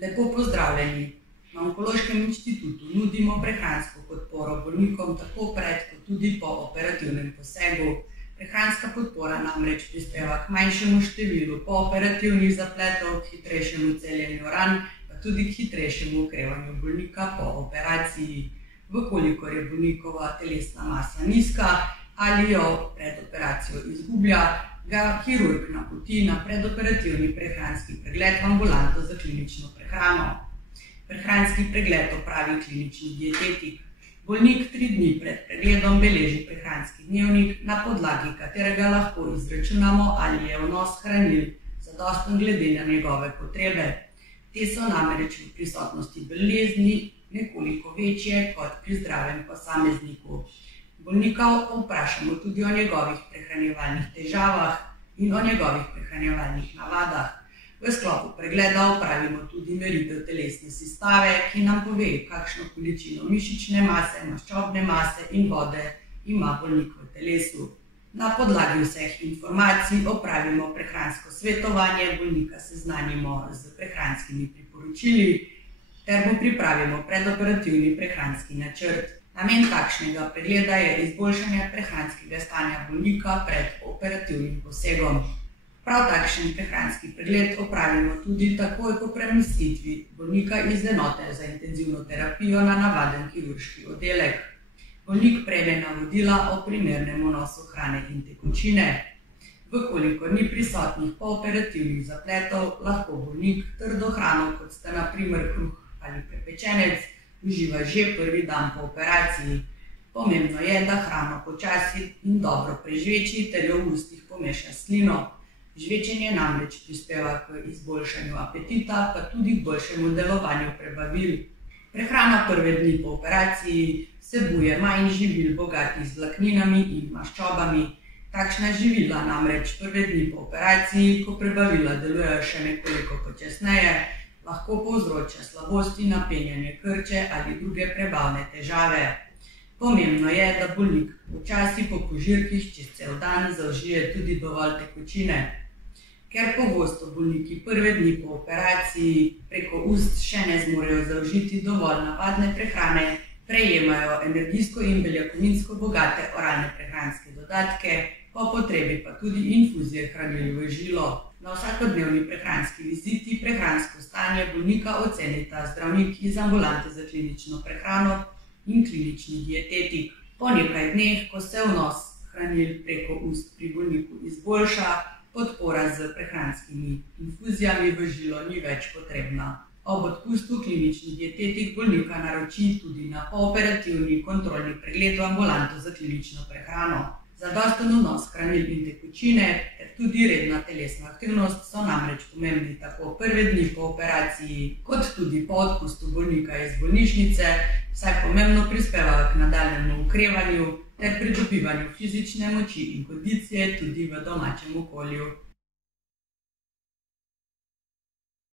Lepo pozdravljeni. Na Onkološkem inštitutu nudimo prehransko podporo bolnikom tako pred kot tudi po operativnem posegu. Prehranska podpora namreč prispeva k manjšemu številu pooperativnih zapletov, k hitrejšemu celjenju ran, pa tudi k hitrejšemu okrevanju bolnika po operaciji. Vkolikor je bolnikova telesna masa nizka ali jo pred operacijo izgublja, ga kirurg napoti na predoperativni prehranski pregled v ambulanto za klinično prehrano. Prehranski pregled opravi klinični dietetik. Bolnik 3 dni pred pregledom beleži prehranski dnevnik, na podlagi katerega lahko izračunamo, ali je vnos hranil zadosten glede na njegove potrebe. Te so namreč v prisotnosti bolezni nekoliko večje kot pri zdravem posamezniku. Bolnika vprašamo tudi o njegovih prehranjevalnih težavah in o njegovih prehranjevalnih navadah. V sklopu pregleda opravimo tudi meritev telesne sestave, ki nam pove, kakšno količino mišične mase, maščobne mase in vode ima bolnik v telesu. Na podlagi vseh informacij opravimo prehransko svetovanje, bolnika seznanimo z prehranskimi priporočili ter mu pripravimo predoperativni prehranski načrt. Namen takšnega pregleda je izboljšanje prehranskega stanja bolnika pred operativnim posegom. Prav takšen prehranski pregled opravimo tudi takoj po premestitvi bolnika iz enote za intenzivno terapijo na navaden kirurški oddelek. Bolnik prejme navodila o primernem vnosu hrane in tekočine. Vkolikor ni prisotnih pooperativnih zapletov, lahko bolnik trdo hrano, kot sta na primer kruh ali prepečenec, uživa že prvi dan po operaciji. Pomembno je, da hrano počasi in dobro prežveči ter jo v ustih pomeša s slino. Žvečenje namreč prispeva k izboljšanju apetita, pa tudi k boljšemu delovanju prebavil. Prehrana prve dni po operaciji vsebuje manj živil bogatih z vlakninami in maščobami. Takšna živila namreč prve dni po operaciji, ko prebavila delujejo še nekoliko počasneje, lahko povzroča slabosti, napenjanje krče ali druge prebavne težave. Pomembno je, da bolnik počasi po požirkih čez cel dan zaužije tudi dovolj tekočine. Ker pogosto bolniki prve dni po operaciji preko ust še ne zmorejo zaužiti dovolj navadne prehrane, prejemajo energijsko in beljakovinsko bogate oralne prehranske dodatke, po potrebi pa tudi infuzije hranil v žilo. Na vsakodnevni prehranski viziti prehransko stanje bolnika ocenita zdravnik iz ambulante za klinično prehrano in klinični dietetik. Po nekaj dneh, ko se vnos hranil preko ust pri bolniku izboljša, podpora z prehranskimi infuzijami v žilo ni več potrebna. Ob odpustu klinični dietetik bolnika naroči tudi na pooperativni kontrolni pregled v ambulanto za klinično prehrano. Zadosten vnos hranil in tekočine ter tudi redna telesna aktivnost so namreč pomembni tako prve dni po operaciji, kot tudi po odpustu bolnika iz bolnišnice, saj pomembno prispevajo k nadaljnjemu okrevanju ter pridobivanju fizične moči in kondicije tudi v domačem okolju.